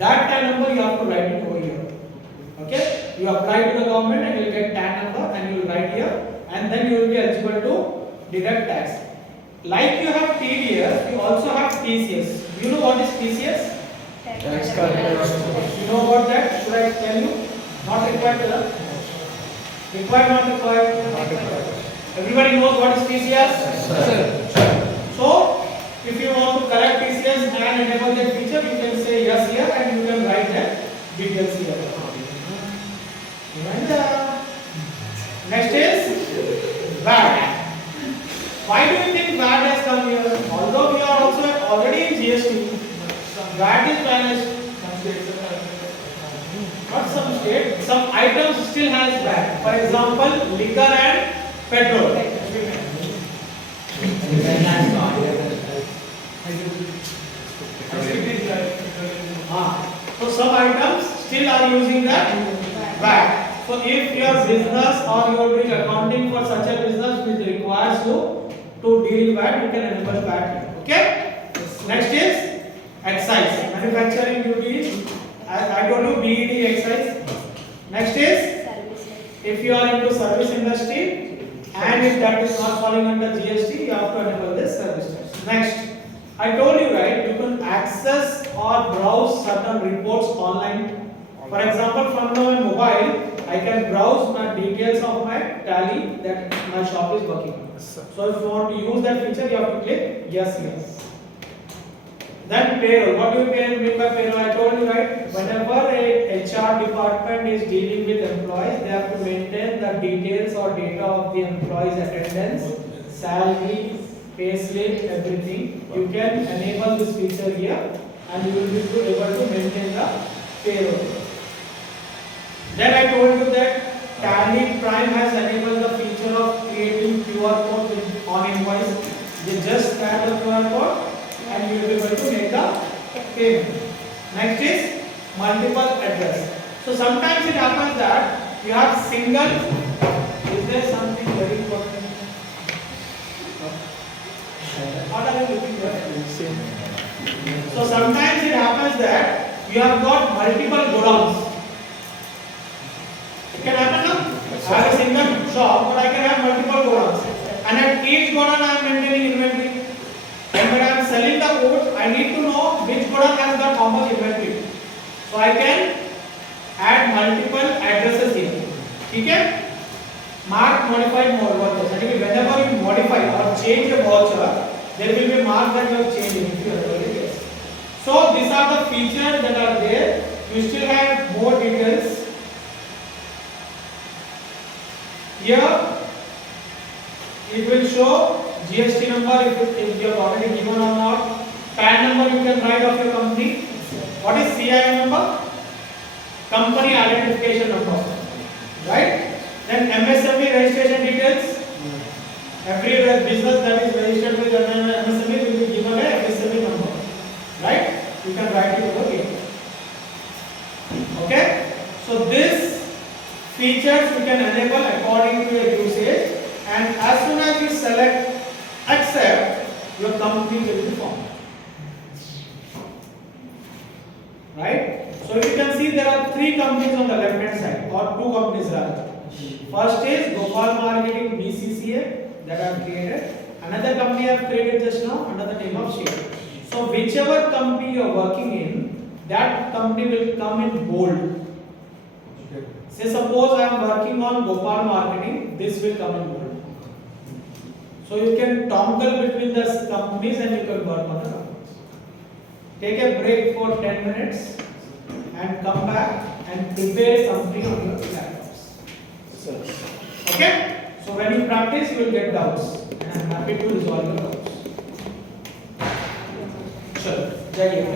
That TAN number you have to write it over here. Okay? You apply to the government and you will get TAN number and you will write here, and then you will be eligible to deduct tax. Like you have TDS, you also have TCS. You know what is TCS? Tax calculation. You know about that? Should I tell you? Not required to learn. Required, not required? Not required. Everybody knows what is TCS? Sir. So, if you want to correct TCS and enable that feature, you can say yes here and you can write that details here. And next is VAT. Why do you think VAT has come here? Although we are also already in GST, VAT is vanished. Not some state, some items still has VAT. For example, liquor and petrol. So some items still are using that VAT. So if your business or you are doing accounting for such a business which requires you to deal VAT, you can enable VAT here. Okay? Next is excise. Manufacturing duty. I told you BED excise. Next is if you are into service industry and if that is not falling under GST, you have to enable this service tax. Next, I told you right, you can access or browse certain reports online. For example, from my mobile, I can browse my details of my tally that my shop is working on. So if you want to use that feature, you have to click yes here. Then payroll. What do you mean by payroll? I told you right. Whenever a HR department is dealing with employees, they have to maintain the details or data of the employees' attendance, salary, payslip, everything. You can enable this feature here, and you will be able to maintain the payroll. Then I told you that Tally Prime has enabled the feature of creating QR code on invoice. You just add the QR code and you will be able to make the payment. Next is multiple address. So sometimes it happens that you have single. Is there something very important? What are you looking for? So sometimes it happens that you have got multiple godowns. It can happen now. I have a single shop, but I can have multiple godowns. And at each godown I am maintaining inventory. And when I am selling the goods, I need to know which godown has got how much inventory. So I can add multiple addresses here. Okay? Mark modified vouchers. And whenever you modify or change a voucher, there will be mark that you have changed if you have already guessed. So these are the features that are there. You still have more details. Here it will show GST number if you have already given or not. PAN number you can write of your company. What is CIN number? Company identification number. Right? Then MSME registration details. Every business that is registered with MSME will be given a MSME number. Right? You can write it over here. Okay? So this features you can enable according to your usage, and as soon as you select accept, your company will be formed. Right? So if you can see there are 3 companies on the left hand side, or 2 companies rather. First is Gopal Marketing BCCA that I have created. Another company I have created just now under the name of Share. So whichever company you are working in, that company will come in bold. Say suppose I am working on Gopal Marketing, this will come in bold. So you can toggle between the companies and you can work on the companies. Take a break for 10 minutes and come back and prepare something on your laptops. Okay? So when you practice, you will get doubts, and I am happy to resolve your doubts. Sure. Jai Hind.